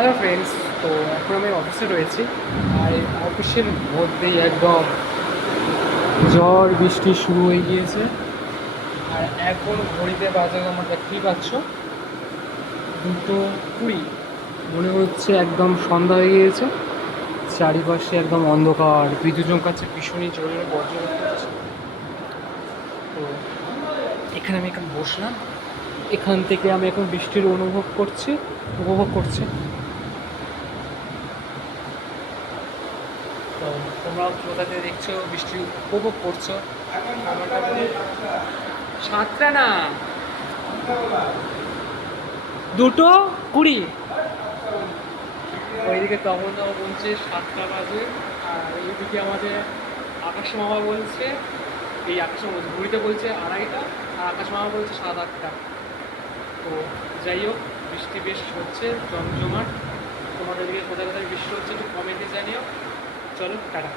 Hello friends, তো এখন আমি অফিসে রয়েছি। আর এই অফিসের মধ্যেই একদম ঝড় বৃষ্টি শুরু হয়ে গিয়েছে। আর এখন ঘড়িতে বাজে আমার দেখতেই পাচ্ছ 2:20। মনে হচ্ছে একদম সন্ধ্যা হয়ে গিয়েছে। চারিপাশে একদম অন্ধকার, বিদ্যুৎ চমকাচ্ছে, ভীষণই জোরে বজ্রপাত হচ্ছে। তো এখানে আমি এখন বসলাম, এখান থেকে আমি এখন বৃষ্টির উপভোগ করছি। তো তোমরা কোথা থেকে দেখছো, বৃষ্টি উপভোগ করছো, আমারটা বলো। সাতটা না, 2:20। ওইদিকে তমনদাও বলছে 7টা বাজে। আর এইদিকে আমাদের আকাশ মামা বলছে, এই আকাশ মামা বলছে, ঘুরিতে বলছে 2:30টা, আর আকাশ মামা বলছে 7-8টা। তো যাই হোক, বৃষ্টি বেশ হচ্ছে জমজমাট। তোমাদের দিকে কোথায় কোথায় বৃষ্টি হচ্ছে একটু কমেন্টে জানিও। চলো টাটা।